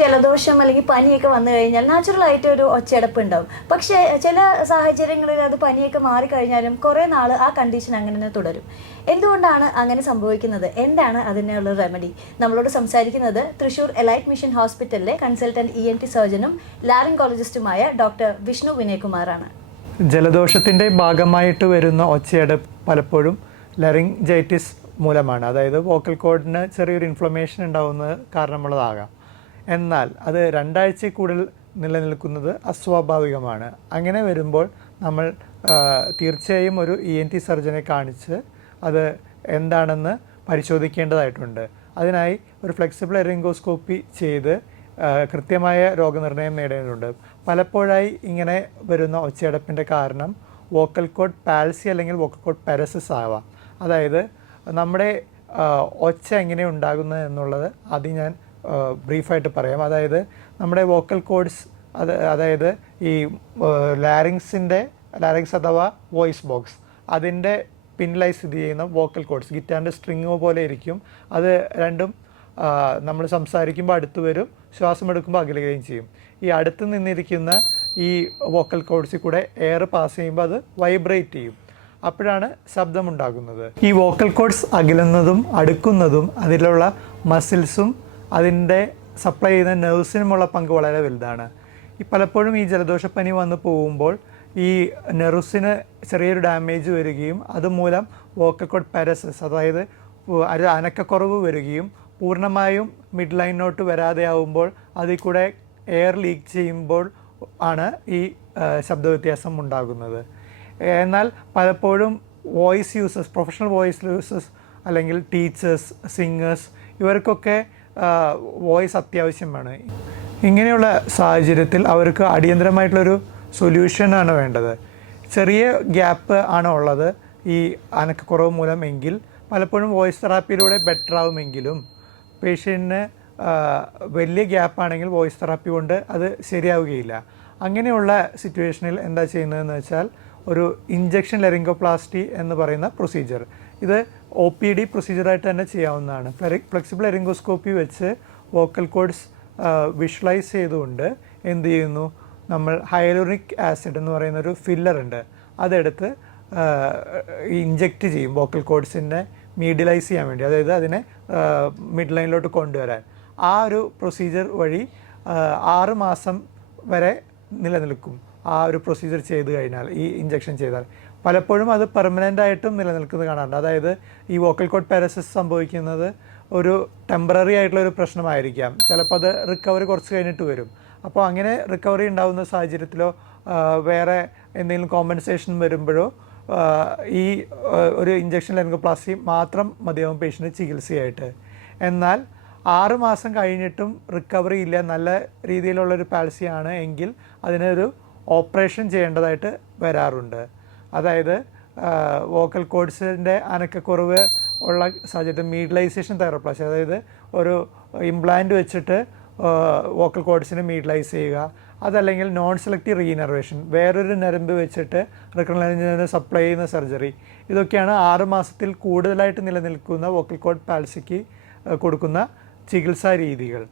ജലദോഷം അല്ലെങ്കിൽ പനിയൊക്കെ വന്നു കഴിഞ്ഞാൽ നാച്ചുറൽ ആയിട്ട് ഒരു ഒച്ചയടപ്പ് ഉണ്ടാവും പക്ഷേ ചില സാഹചര്യങ്ങളിൽ അത് പനിയൊക്കെ മാറിക്കഴിഞ്ഞാലും കുറേ നാൾ ആ കണ്ടീഷൻ അങ്ങനെ തന്നെ തുടരും. എന്തുകൊണ്ടാണ് അങ്ങനെ സംഭവിക്കുന്നത്? എന്താണ് അതിനുള്ള റെമഡി നമ്മളോട് സംസാരിക്കുന്നത് തൃശൂർ എലൈറ്റ് മിഷൻ ഹോസ്പിറ്റലിലെ കൺസൾട്ടന്റ് ഇ എൻ ടി സർജനും ലാറിംഗോളജിസ്റ്റുമായ ഡോക്ടർ വിഷ്ണു വിനയകുമാറാണ്. ജലദോഷത്തിന്റെ ഭാഗമായിട്ട് വരുന്ന ഒച്ചയടപ്പ് പലപ്പോഴും ലെറിഞ്ചൈറ്റിസ് മൂലമാണ്. അതായത് വോക്കൽ കോഡിന് ചെറിയൊരു ഇൻഫ്ലമേഷൻ ഉണ്ടാവുന്നത് കാരണമുള്ളതാകാം. എന്നാൽ അത് രണ്ടാഴ്ച കൂടുതൽ നിലനിൽക്കുന്നത് അസ്വാഭാവികമാണ്. അങ്ങനെ വരുമ്പോൾ നമ്മൾ തീർച്ചയായും ഒരു ഇ എൻ ടി സർജനെ കാണിച്ച് അത് എന്താണെന്ന് പരിശോധിക്കേണ്ടതായിട്ടുണ്ട്. അതിനായി ഒരു ഫ്ലെക്സിബിൾ എറിങ്കോസ്കോപ്പി ചെയ്ത് കൃത്യമായ രോഗനിർണയം നേടേണ്ടതുണ്ട്. പലപ്പോഴായി ഇങ്ങനെ വരുന്ന ഒച്ചയടപ്പിന്റെ കാരണം വോക്കൽ കോഡ് പാൽസി അല്ലെങ്കിൽ വോക്കൽ കോഡ് പാരസിസ് ആവാം. അതായത് നമ്മുടെ ഒച്ച എങ്ങനെ ഉണ്ടാകുന്നത് എന്നുള്ളത് ആദ്യം ഞാൻ ബ്രീഫായിട്ട് പറയാം. അതായത് നമ്മുടെ വോക്കൽ കോഡ്സ് അത് അതായത് ഈ ലാരിങ്സിന്റെ ലാരിങ്സ് അഥവാ വോയിസ് ബോക്സ് അതിന്റെ പിന്നിലായി സ്ഥിതി ചെയ്യുന്ന വോക്കൽ കോഡ്സ് ഗിറ്റാറിന്റെ സ്ട്രിങ് പോലെ ഇരിക്കും. അത് രണ്ടും നമ്മൾ സംസാരിക്കുമ്പോൾ അടുത്ത് വരും ശ്വാസം എടുക്കുമ്പോൾ അകലുകയും ചെയ്യും. ഈ അടുത്ത് നിന്നിരിക്കുന്ന ഈ വോക്കൽ കോഡ്സിൽ കൂടെ എയർ പാസ് ചെയ്യുമ്പോൾ അത് വൈബ്രേറ്റ് ചെയ്യും. അപ്പോഴാണ് ശബ്ദമുണ്ടാകുന്നത്. ഈ വോക്കൽ കോഡ്സ് അകലുന്നതും അടുക്കുന്നതും അതിലുള്ള മസിൽസും അതിന്റെ സപ്ലൈ ചെയ്യുന്ന നെർവ്സിനുമുള്ള പങ്ക് വളരെ വലുതാണ്. ഈ പലപ്പോഴും ഈ ജലദോഷപ്പനി വന്നു പോകുമ്പോൾ ഈ നെർവ്സിന് ചെറിയൊരു ഡാമേജ് വരികയും അതുമൂലം വോക്കൽ കോഡ് പാരസസ് അതായത് ഒരു അനക്കക്കുറവ് വരികയും പൂർണമായും മിഡ് ലൈനിലോട്ട് വരാതെ ആവുമ്പോൾ അതിൽ കൂടെ എയർ ലീക്ക് ചെയ്യുമ്പോൾ ആണ് ഈ ശബ്ദ വ്യത്യാസം ഉണ്ടാകുന്നത്. എന്നാൽ പലപ്പോഴും voice users professional voice users അല്ലെങ്കിൽ ടീച്ചേഴ്സ് സിംഗേഴ്സ് ഇവർക്കൊക്കെ വോയിസ് അത്യാവശ്യമാണ് ഇങ്ങനെയുള്ള സാഹചര്യത്തിൽ അവർക്ക് അടിയന്തരമായിട്ടുള്ളൊരു സൊല്യൂഷനാണ് വേണ്ടത്. ചെറിയ ഗ്യാപ്പ് ആണ് ഉള്ളത് ഈ അനക്കക്കുറവ് മൂലം എങ്കിൽ പലപ്പോഴും വോയിസ് തെറാപ്പിയിലൂടെ ബെറ്റർ ആവുമെങ്കിലും പേഷ്യന്റിന് വലിയ ഗ്യാപ്പാണെങ്കിൽ വോയിസ് തെറാപ്പി കൊണ്ട് അത് ശരിയാവുകയില്ല. അങ്ങനെയുള്ള സിറ്റുവേഷനിൽ എന്താ ചെയ്യുന്നതെന്ന് വെച്ചാൽ ഒരു ഇഞ്ചക്ഷൻ ലെറിങ്കോപ്ലാസ്റ്റി എന്ന് പറയുന്ന പ്രൊസീജിയർ ഇത് ഒ പി ഡി പ്രൊസീജിയറായിട്ട് തന്നെ ചെയ്യാവുന്നതാണ്. ഫ്ലെക്സിബിൾ എറിങ്കോസ്കോപ്പി വെച്ച് വോക്കൽ കോഡ്സ് വിഷ്വലൈസ് ചെയ്തുകൊണ്ട് എന്ത് ചെയ്യുന്നു? നമ്മൾ ഹൈലോറിക് ആസിഡ് എന്ന് പറയുന്ന ഒരു ഫില്ലർ ഉണ്ട്. അതെടുത്ത് ഇഞ്ചെക്റ്റ് ചെയ്യും വോക്കൽ കോഡ്സിനെ മീഡിയലൈസ് ചെയ്യാൻ വേണ്ടി. അതായത് അതിനെ മിഡ് ലൈനിലോട്ട് കൊണ്ടുവരാൻ. ആ ഒരു പ്രൊസീജിയർ വഴി ആറ് മാസം വരെ നിലനിൽക്കും ആ ഒരു പ്രൊസീജിയർ ചെയ്ത് കഴിഞ്ഞാൽ ഈ ഇഞ്ചക്ഷൻ ചെയ്താൽ. പലപ്പോഴും അത് പെർമനന്റ് ആയിട്ടും നിലനിൽക്കുന്നത് കാണാറുണ്ട്. അതായത് ഈ വോക്കൽ കോഡ് പാരസിസ് സംഭവിക്കുന്നത് ഒരു ടെമ്പററി ആയിട്ടുള്ള ഒരു പ്രശ്നമായിരിക്കാം. ചിലപ്പോൾ അത് റിക്കവറി കുറച്ച് കഴിഞ്ഞിട്ട് വരും. അപ്പോൾ അങ്ങനെ റിക്കവറി ഉണ്ടാകുന്ന സാഹചര്യത്തിലോ വേറെ എന്തെങ്കിലും കോമ്പൻസേഷൻ വരുമ്പോഴോ ഈ ഒരു ഇഞ്ചക്ഷൻ ലെൻഗോപ്ലാസ്റ്റി മാത്രം മതിയാവും പേഷ്യന്റ് ചികിത്സയായിട്ട്. എന്നാൽ ആറ് മാസം കഴിഞ്ഞിട്ടും റിക്കവറി ഇല്ല. നല്ല രീതിയിലുള്ളൊരു പാൽസിയാണ് എങ്കിൽ അതിനൊരു ഓപ്പറേഷൻ ചെയ്യേണ്ടതായിട്ട് വരാറുണ്ട്. അതായത് വോക്കൽ കോഡ്സിന്റെ അനക്കക്കുറവ് ഉള്ള സാഹചര്യത്തിൽ മീഡിലൈസേഷൻ തെറപ്ലാസി അതായത് ഒരു ഇംപ്ലാന്റ് വെച്ചിട്ട് വോക്കൽ കോഡ്സിനെ മീഡിലൈസ് ചെയ്യുക. അതല്ലെങ്കിൽ നോൺ സെലക്റ്റീവ് റീനർവേഷൻ വേറൊരു നരമ്പ് വെച്ചിട്ട് റിക്കണലിന് സപ്ലൈ ചെയ്യുന്ന സർജറി ഇതൊക്കെയാണ് ആറ് മാസത്തിൽ കൂടുതലായിട്ട് നിലനിൽക്കുന്ന വോക്കൽ കോഡ് പാൽസിക്ക് കൊടുക്കുന്ന ചികിത്സാ രീതികൾ.